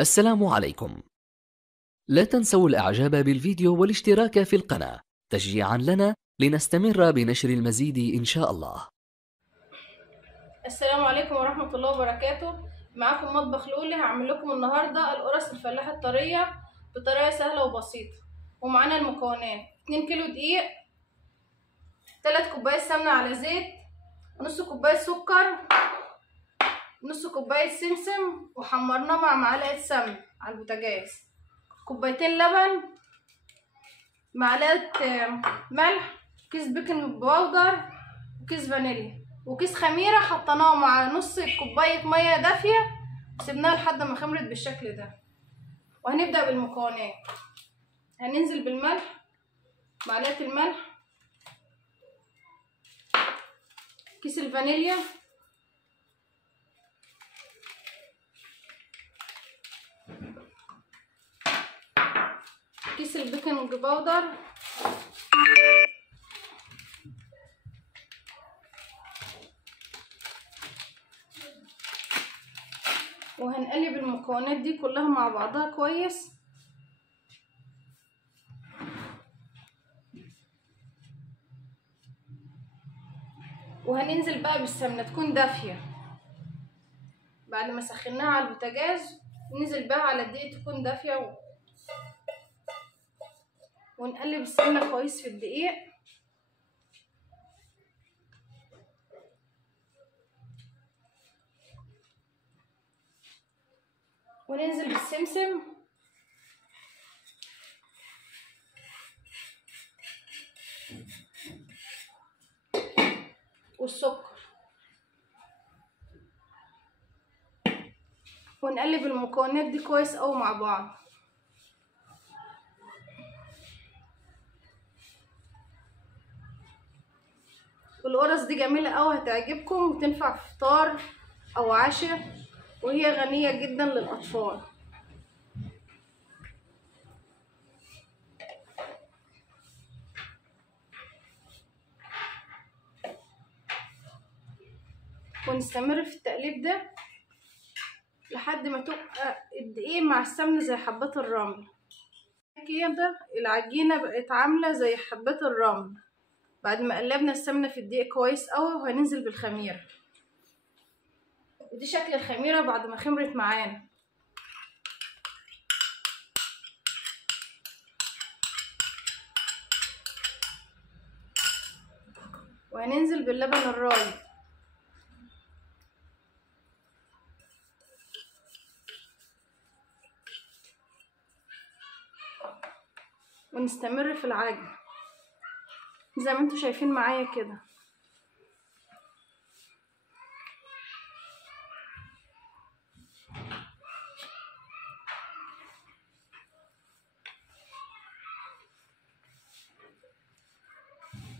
السلام عليكم. لا تنسوا الإعجاب بالفيديو والاشتراك في القناة تشجيعا لنا لنستمر بنشر المزيد إن شاء الله. السلام عليكم ورحمة الله وبركاته. معاكم مطبخ لولي. هعمل لكم النهاردة القرص الفلاحة الطرية بطريقة سهلة وبسيطة. ومعانا المكونات: 2 كيلو دقيق، 3 كوباية سمنة على زيت، نص كوباية سكر، نص كوباية سمسم وحمرناه مع معلقة سمن على البوتاجاز، كوبايتين لبن، معلقة ملح، كيس بيكنج باودر، وكيس فانيليا، وكيس خميرة حطيناه مع نص كوباية مية دافية وسيبناها لحد ما خمرت بالشكل ده. وهنبدأ بالمكونات. هننزل بالملح، معلقة الملح، كيس الفانيليا، كيس البيكنج باودر، وهنقلب المكونات دي كلها مع بعضها كويس. وهننزل بقى بالسمنة تكون دافية بعد ما سخناها على البوتاجاز. ننزل بقى على الدقيق تكون دافية ونقلب السمنة كويس في الدقيق. وننزل بالسمسم والسكر ونقلب المكونات دي كويس قوي مع بعض. والقرص دي جميلة قوي، هتعجبكم وتنفع في فطار او عشاء، وهي غنية جدا للاطفال. ونستمر في التقليب ده لحد ما تبقى الدقيق مع السمنة زي حبات الرمل كده. العجينة بقت عاملة زي حبات الرمل بعد ما قلبنا السمنة في الدقيق كويس قوي. وهننزل بالخميرة، ودي شكل الخميرة بعد ما خمرت معانا. وهننزل باللبن الرايب، ونستمر في العجن زي ما انتوا شايفين معايا كده.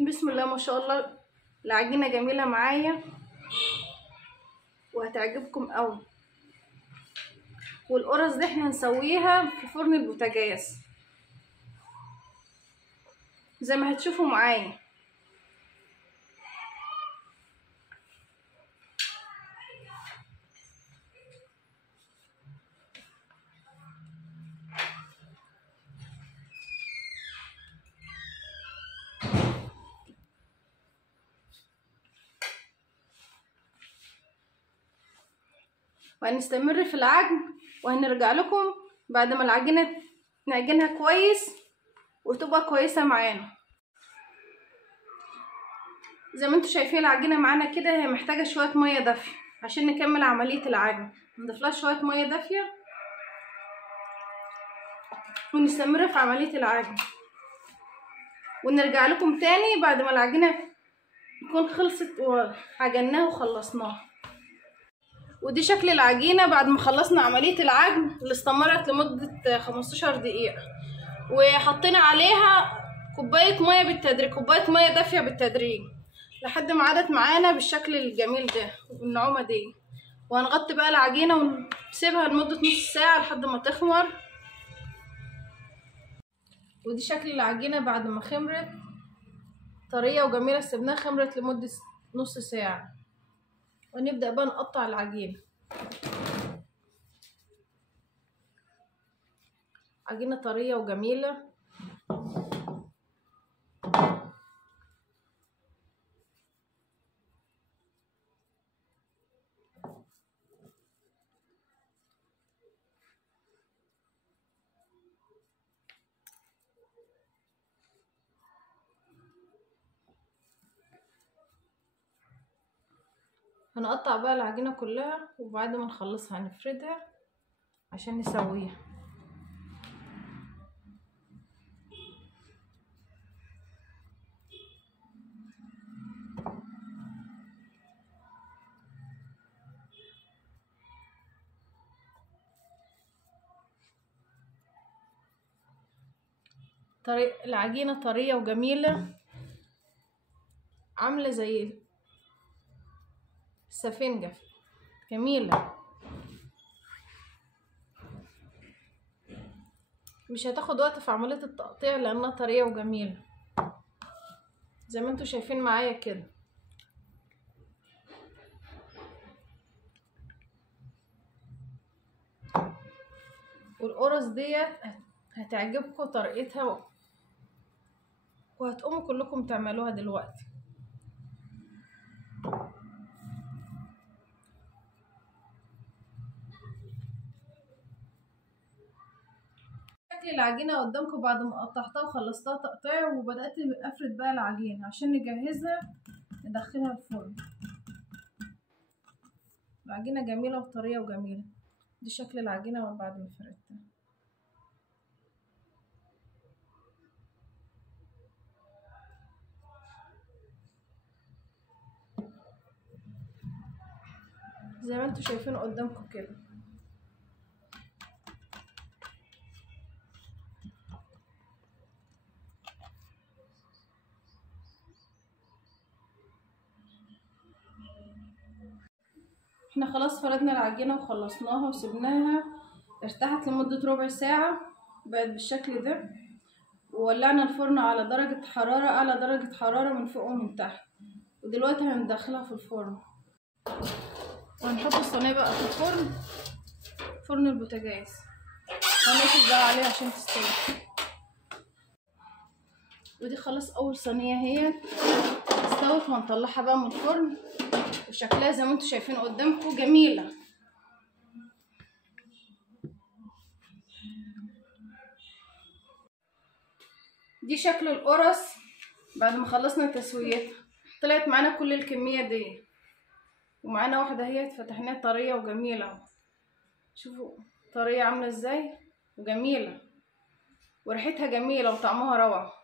بسم الله ما شاء الله، العجينة جميلة معايا وهتعجبكم قوي. والقرص دي احنا هنسويها في فرن البوتاجاز زي ما هتشوفوا معايا. وهنستمر في العجن، وهنرجع لكم بعد ما العجينة نعجنها كويس وتبقى كويسة معانا. زي ما انتوا شايفين العجينة معانا كده، هي محتاجة شوية مية دافية عشان نكمل عملية العجن. نضيفلها شوية مية دافية ونستمر في عملية العجن، ونرجع لكم تاني بعد ما العجينة تكون خلصت وعجناها وخلصناها. ودي شكل العجينة بعد ما خلصنا عملية العجن اللي استمرت لمدة 15 دقيقة. وحطينا عليها كوباية مية بالتدريج، كوباية مية دافية بالتدريج لحد ما عادت معانا بالشكل الجميل ده والنعومة دي. وهنغطي بقى العجينة ونسيبها لمدة نص ساعة لحد ما تخمر. ودي شكل العجينة بعد ما خمرت، طرية وجميلة. سيبناها خمرت لمدة نص ساعة، ونبدأ بقى نقطع العجينة. عجينة طرية وجميلة. هنقطع بقى العجينة كلها، وبعد ما نخلصها هنفردها عشان نسويها. العجينة طرية وجميلة، عاملة زي السفنجة، جميلة. مش هتاخد وقت في عملية التقطيع لأنها طرية وجميلة زي ما انتوا شايفين معايا كده. والقرص ديت هتعجبكم طريقتها، وهتقوموا كلكم تعملوها دلوقتي. شكل العجينة قدامكم بعد ما قطعتها وخلصتها تقطيع، وبدأت افرد بقى العجينة عشان نجهزها ندخلها الفرن. العجينة جميلة وطرية وجميلة. دي شكل العجينة بعد ما فردتها. زي ما انتوا شايفين قدامكم كده. احنا خلاص فردنا العجينة وخلصناها وسبناها ارتاحت لمدة ربع ساعة، بقت بالشكل ده. وولعنا الفرن على درجة حرارة، أعلى درجة حرارة من فوق ومن تحت. ودلوقتي هندخلها في الفرن، وهنحط الصينية بقى في الفرن، فرن البوتاجاز، هنقفل بقى عليها عشان تستوي. ودي خلاص أول صينية هي استوت، وهنطلعها بقى من الفرن. وشكلها زي ما انتوا شايفين قدامكم جميلة. دي شكل القرص بعد ما خلصنا تسويتها. طلعت معانا كل الكمية دي، ومعانا واحدة اهي فتحناها طرية وجميلة. شوفوا طرية عاملة ازاي وجميلة، وريحتها جميلة وطعمها روعة.